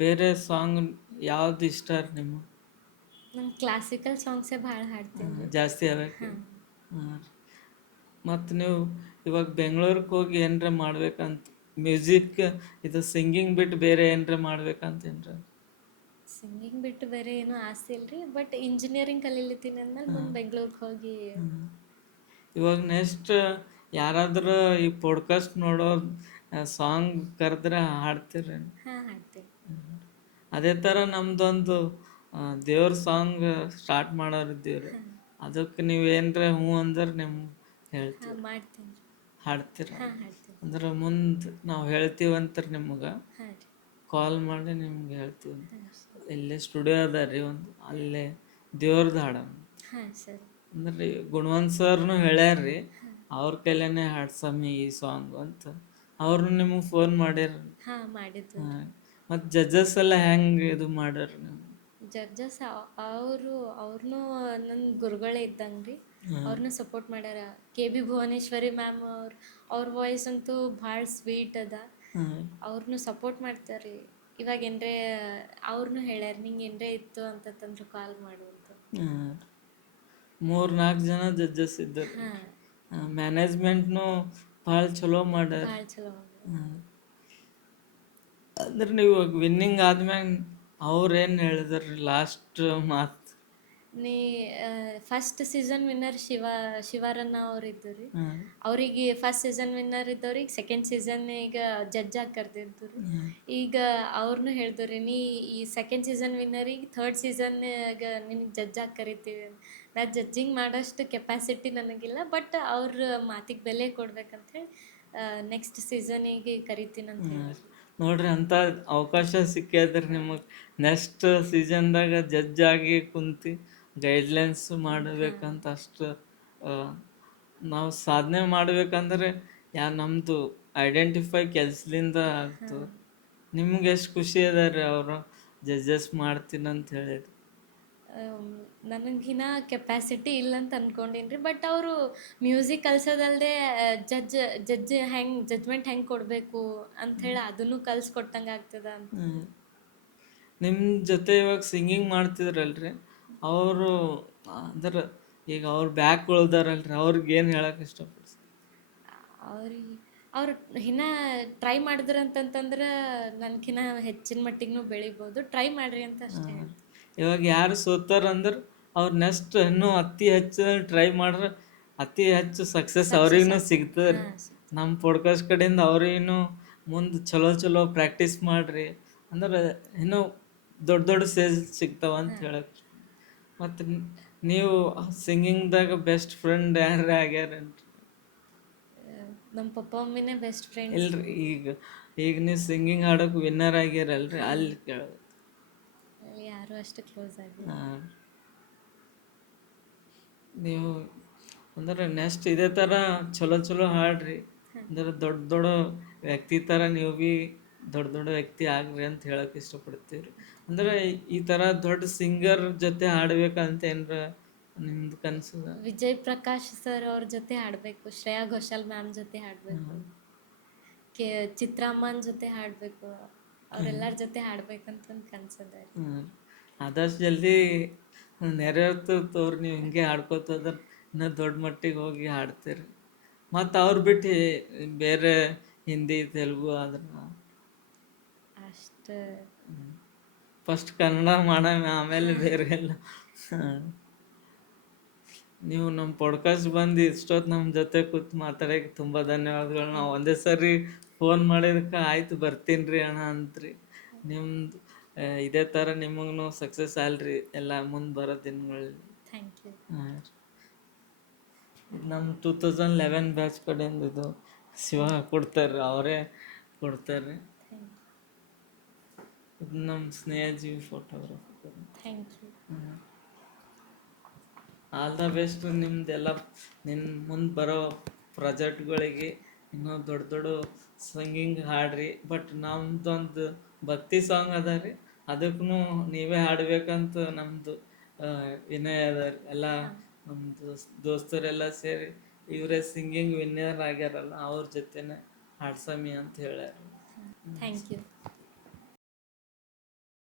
ಬೇರೆ ಸಾಂಗ್ ಯಾವ್ದು ಇಷ್ಟ ರೀ ನಿಮ್ಮ ನಂಗೆ ಕ್ಲಾಸಿಕಲ್ ಸಾಂಗ್ಸೇ ಭಾಳ ಹಾಡ್ತೀನಿ. ಜಾಸ್ತಿ ಅವೆ? ಮತ್ತು ನೀವು ಇವಾಗ ಬೆಂಗಳೂರಿಗೆ ಹೋಗಿ ಏನರ ಮಾಡ್ಬೇಕಂತ ಮ್ಯೂಸಿಕ್ ಇದು ಸಿಂಗಿಂಗ್ ಬಿಟ್ಟು ಬೇರೆ ಏನರ ಮಾಡ್ಬೇಕಂತ ಏನ್ರ ಸಿಂಗಿಂಗ್ ಬಿಟ್ಟು ಬೇರೆ ಏನೂ ಆಸೆ ಇಲ್ರಿ ಬಟ್ ಇಂಜಿನಿಯರಿಂಗ್ ಕಲೀಲಿತ್ತೀನಿ ಅಂದ್ಮೇಲೆ ಮುಂದೆ ಬೆಂಗಳೂರಿಗೆ ಹೋಗಿ ಇವಾಗ ನೆಕ್ಸ್ಟ್ ಯಾರಾದರೂ ಈ ಪಾಡ್ಕಾಸ್ಟ್ ನೋಡೋ ಸಾಂಗ್ ಕರೆದ್ರೆ ಹಾಡ್ತೀರ ಹಾಂ ಹಾಡ್ತೀನಿ ಅದೇ ಥರ ನಮ್ದೊಂದು ದೇವ್ರ ಸಾಂಗ್ ಸ್ಟಾರ್ಟ್ ಮಾಡೋರಿದ್ದೀವ್ರಿ ಅದಕ್ಕೆ ನೀವು ಏನರ ಹ್ಞೂ ಅಂದ್ರೆ ನಿಮ್ಗೆ ಹೇಳ್ತೀವಿ ಮಾಡ್ತೀನಿ. ಹಾಡ್ತೀರ? ಹಾಂ ಹಾಡ್ತೀನಿ. ಅಂದ್ರೆ ಮುಂದೆ ನಾವು ಹೇಳ್ತೀವಂತ ನಿಮ್ಗೆ. ಹಾಂ ರೀ. ಕಾಲ್ ಮಾಡಿ ನಿಮ್ಗೆ ಹೇಳ್ತೀವಿ ಇಲ್ಲೇ ಸ್ಟುಡಿಯೋ ಅದ ರೀ ಒಂದು ಅಲ್ಲೇ ದೇವ್ರದ್ದು ಹಾಡ ಹಾಂ ಸರ್. ಅಂದ್ರೆ ಗುಣವಂತ್ ಸರ್ನು ಹೇಳ್ಯಾರ್ರಿ ಅವ್ರ ಕೈಲೇನೆ ಹಾಡ್ಸಮ್ಮಿ ಈ ಸಾಂಗ್ ಅಂತ. ಅವ್ರು ನಿಮಗೆ ಫೋನ್ ಮಾಡ್ಯಾರ ಹಾಂ ಮಾಡಿದ್ದು ಮತ್ತು ಜಡ್ಜಸ್ ಎಲ್ಲ ಹೆಂಗೆ ಇದು ಮಾಡ್ಯಾರ ನೀವು ಜಡ್ಜಸ್ ಅವರು ಅವ್ರನ್ನೂ ನನ್ನ ಗುರುಗಳೇ ಇದ್ದಂಗೆ ರೀ ಅವ್ರನ್ನೂ ಸಪೋರ್ಟ್ ಮಾಡ್ಯಾರ. ಕೆ ಬಿ ಭುವನೇಶ್ವರಿ ಮ್ಯಾಮ್ ಅವ್ರು ಅವ್ರ ವಾಯ್ಸ್ ಅಂತೂ ಭಾಳ ಸ್ವೀಟ್ ಅದ. ಅವ್ರನ್ನೂ ಸಪೋರ್ಟ್ ಮಾಡ್ತಾರೆ ಇವಾಗ ಏನ್ರೆ ಅವ್ರನ್ನೂ ಹೇಳ್ಯಾರ ನಿಂಗೆ ಏನ್ರೆ ಇತ್ತು ಅಂತಂದ್ರೆ ಕಾಲ್ ಮಾಡು ಅಂತ. ಮೂರು ನಾಲ್ಕು ಜನ ಜಡ್ಜಸ್ ಇದ್ದರು. ಮ್ಯಾನೇಜ್ಮೆಂಟ್ ಮ್ಯಾನೇಜ್ಮೆಂಟ್ನು ಭಾಳ ಚಲೋ ಮಾಡ್ಯಾರ. ಭಾಳ ಚಲೋ. ಅಂದ್ರೆ ನೀವು ವಿನ್ನಿಂಗ್ ಆದ್ಮ್ಯಾಗ ಅವ್ರೇನು ಹೇಳಿದ್ರಿ ಲಾಸ್ಟ್ ಮಾತ್? ನೀ ಫಸ್ಟ್ ಸೀಸನ್ ವಿನ್ನರ್ ಶಿವ ಶಿವರನ್ನ ಅವ್ರು ಇದ್ದರು ರೀ. ಅವ್ರಿಗೆ ಫಸ್ಟ್ ಸೀಸನ್ ವಿನ್ನರ್ ಇದ್ದವ್ರಿಗೆ ಸೆಕೆಂಡ್ ಸೀಸನ್ ಈಗ ಜಡ್ಜ್ ಆಗಿ ಕರೆದಿದ್ದರು ಈಗ ಅವ್ರನ್ನೂ ಹೇಳಿದ್ರು ನೀ ಈ ಸೆಕೆಂಡ್ ಸೀಸನ್ ವಿನ್ನರಿಗೆ ಥರ್ಡ್ ಸೀಸನ್ ನಿನಗೆ ಜಡ್ಜ್ ಆಗಿ ಕರಿತೀವಿ ನಾ ಜಡ್ಜಿಂಗ್ ಮಾಡೋಷ್ಟು ಕೆಪಾಸಿಟಿ ನನಗಿಲ್ಲ ಬಟ್ ಅವ್ರ ಮಾತಿಗೆ ಬೆಲೆ ಕೊಡ್ಬೇಕಂತ ಹೇಳಿ ನೆಕ್ಸ್ಟ್ ಸೀಸನಿಗೆ ಕರಿತೀನಿ ಅಂತ ಹೇಳಿ ನೋಡ್ರಿ ಅಂತ ಅವಕಾಶ ಸಿಕ್ಕಿದ್ರೆ ನಿಮಗೆ ನೆಕ್ಸ್ಟ್ ಸೀಸನ್ದಾಗ ಜಡ್ಜ್ ಆಗಿ ಕುಂತು ಗೈಡ್ಲೈನ್ಸ್ ಮಾಡಬೇಕಂತ ಅಷ್ಟು ನಾವು ಸಾಧನೆ ಮಾಡ್ಬೇಕಂದ್ರೆ ಯಾ ನಮ್ಮದು ಐಡೆಂಟಿಫೈ ಕೆಲ್ಸದಿಂದ ಆಗ್ತದೆ. ನಿಮ್ಗೆ ಎಷ್ಟು ಖುಷಿ ಅದ ರೀ ಅವರು ಜಡ್ಜಸ್ ಅಂತ ಹೇಳಿದ್ರು? ನನಗಿನ್ನ ಕೆಪಾಸಿಟಿ ಇಲ್ಲ ಅಂತ ಅನ್ಕೊಂಡೀನಿ ರೀ ಬಟ್ ಅವರು ಮ್ಯೂಸಿಕ್ ಕಲ್ಸೋದಲ್ಲದೆ ಜಡ್ಜ್ ಜಡ್ಜ್ ಹೆಂಗೆ ಜಡ್ಜ್ಮೆಂಟ್ ಹೆಂಗೆ ಕೊಡಬೇಕು ಅಂಥೇಳಿ ಅದನ್ನು ಕಲ್ಸ್ಕೊಟ್ಟಂಗೆ ಆಗ್ತದ ಅಂತ. ನಿಮ್ಮ ಜೊತೆ ಇವಾಗ ಸಿಂಗಿಂಗ್ ಮಾಡ್ತಿದ್ರಲ್ರಿ ಅವರು ಅಂದ್ರೆ ಈಗ ಅವ್ರು ಬ್ಯಾಕ್ ಉಳ್ದಾರಲ್ರಿ ಅವ್ರಿಗೆ ಏನು ಹೇಳಕ್ಕೆ ಇಷ್ಟಪಡ್ತೀನಿ ಅವ್ರಿಗೆ ಅವ್ರು ಇನ್ನ ಟ್ರೈ ಮಾಡಿದ್ರು ಅಂತಂತಂದ್ರೆ ನನ್ಕಿನ್ನ ಹೆಚ್ಚಿನ ಮಟ್ಟಿಗೂ ಬೆಳಿಬೋದು ಟ್ರೈ ಮಾಡ್ರಿ ಅಂತ ಅಷ್ಟೇ ಇವಾಗ ಯಾರು ಸೋತಾರ ಅಂದ್ರೆ ಅವ್ರು ನೆಕ್ಸ್ಟ್ ಇನ್ನೂ ಅತಿ ಹೆಚ್ಚು ಟ್ರೈ ಮಾಡ್ರೆ ಅತಿ ಹೆಚ್ಚು ಸಕ್ಸಸ್ ಅವ್ರಿಗೂ ಸಿಗ್ತದೆ ರೀ. ನಮ್ಮ ಪಾಡ್ಕಾಸ್ಟ್ ಕಡೆಯಿಂದ ಅವ್ರಿಗೂ ಮುಂದೆ ಚಲೋ ಚಲೋ ಪ್ರಾಕ್ಟೀಸ್ ಮಾಡ್ರಿ. ಅಂದ್ರೆ ಇನ್ನೂ ದೊಡ್ಡ ದೊಡ್ಡ ಸೇಜ್ ಸಿಗ್ತಾವ ಅಂತ ಹೇಳಕ್ಕೆ ಮತ್ತು ನೀವು ಸಿಂಗಿಂಗ್ದಾಗ ಬೆಸ್ಟ್ ಫ್ರೆಂಡ್ ಯಾರು ಆಗ್ಯಾರೇನ್ರಿ? ನಮ್ಮ ಪಪ್ಪ ಮಮ್ಮಿನೇ ಬೆಸ್ಟ್ ಫ್ರೆಂಡ್ ಇಲ್ರಿ ಈಗ ಈಗ ನೀವು ಸಿಂಗಿಂಗ್ ಹಾಡೋಕೆ ವಿನ್ನರ್ ಆಗ್ಯಾರಲ್ರಿ ಅಲ್ಲಿ ಕೇಳೋದು. ಯಾರು ಅಷ್ಟು ಕ್ಲೋಸ್ ಆಗಿ ಹಾ. ನೀವು ಅಂದ್ರೆ ನೆಕ್ಸ್ಟ್ ಇದೇ ಥರ ಚಲೋ ಚಲೋ ಹಾಡ್ರಿ. ಅಂದ್ರೆ ದೊಡ್ಡ ದೊಡ್ಡ ವ್ಯಕ್ತಿ ಥರ ನೀವು ಭೀ ದೊಡ್ಡ ದೊಡ್ಡ ವ್ಯಕ್ತಿ ಆಗ್ರಿ ಅಂತ ಹೇಳೋಕೆ ಇಷ್ಟಪಡ್ತೀವಿ ರೀ ಅಂದ್ರೆ ಈ- ಥರ ದೊಡ್ಡ ಸಿಂಗರ್ ಜೊತೆ ಹಾಡ್ಬೇಕಂತ ಏನ್ರ ನಿಮ್ದು ಕನಸು? ವಿಜಯ್ ಪ್ರಕಾಶ್ ಸರ್ ಅವ್ರ ಜೊತೆ ಹಾಡಬೇಕು ಶ್ರೇಯಾ ಘೋಷಾಲ್ ಮ್ಯಾಮ್ ಜೊತೆ ಹಾಡಬೇಕು ಕೆ ಚಿತ್ರಾಮ್ಮನ ಜೊತೆ ಹಾಡಬೇಕು ಅವರೆಲ್ಲರ ಜೊತೆ ಹಾಡಬೇಕಂತ ಒಂದು ಕನಸದ. ಆದಷ್ಟು ಜಲ್ದಿ ನೆರವೇರ್ತು ತೋರಿ ನೀವು ಹಿಂಗೆ ಹಾಡ್ಕೋತದ ಇನ್ನೂ ದೊಡ್ಡ ಮಟ್ಟಿಗೆ ಹೋಗಿ ಹಾಡ್ತೀರಿ ಮತ್ತು ಅವ್ರು ಬಿಟ್ಟು ಬೇರೆ ಹಿಂದಿ ತೆಲುಗು ಆದ್ರೆ? ಅಷ್ಟೇ. ಫಸ್ಟ್ ಫಸ್ಟ್ ಕನ್ನಡ ಮಾಡ ಆಮೇಲೆ ಬೇರೆ ಎಲ್ಲ. ನೀವು ನಮ್ಮ ಪಾಡ್ಕಾಸ್ಟ್ ಬಂದು ಇಷ್ಟೊತ್ತು ನಮ್ಮ ಜೊತೆ ಕೂತು ಮಾತಾಡೋಕೆ ತುಂಬ ಧನ್ಯವಾದಗಳು. ನಾವು ಒಂದೇ ಸರಿ ಫೋನ್ ಮಾಡಿದಕ್ಕೆ ಆಯ್ತು ಬರ್ತೀನಿ ರೀ ಅಣ್ಣ ಅಂತ್ರಿ. ನಿಮ್ದು ಆ, ಇದೇ ಥರ ನಿಮಗೂ ಸಕ್ಸಸ್ ಆಲ್ರಿ ಎಲ್ಲ ಮುಂದೆ ಬರೋ ದಿನಗಳು. ಥ್ಯಾಂಕ್ ಯು ಹಾಂ. ನಮ್ಮ ಟೂ ತೌಸಂಡ್ ಲೆವೆನ್ ಬ್ಯಾಚ್ ಕಡೆಯಿಂದ ಇದು ಶಿವ ಕೊಡ್ತಾರೆ ಅವರೇ ಕೊಡ್ತಾರೆ ಥ್ಯಾಂಕ್ ಇದು ನಮ್ಮ ಸ್ನೇಹಜೀವಿ photographer thank you all the best ನಿಮ್ದೆಲ್ಲ ನಿನ್ನ ಮುಂದೆ ಬರೋ ಪ್ರಾಜೆಕ್ಟ್ಗಳಿಗೆ ಇನ್ನೂ ದೊಡ್ಡ ದೊಡ್ಡ ಸಿಂಗಿಂಗ್ ಹಾಡ್ರಿ. ಬಟ್ ನಮ್ದೊಂದು ಭಕ್ತಿ ಸಾಂಗ್ ಅದ ರೀ. ಅದಕ್ಕೂ ನೀವೇ ಹಾಡ್ಬೇಕಂತ ನಮ್ದು ವಿನಯ ಅದ ರೀ ಎಲ್ಲ ನಮ್ಮ ದೋಸ್ ದೋಸ್ತರೆಲ್ಲ ಸೇರಿ ಇವರೇ ಸಿಂಗಿಂಗ್ ವಿನ್ನರ್ ಆಗ್ಯಾರಲ್ಲ ಅವ್ರ ಜೊತೆನೆ ಹಾಡ್ಸಮಿ ಅಂತ ಹೇಳ್ಯಾರ. Thank you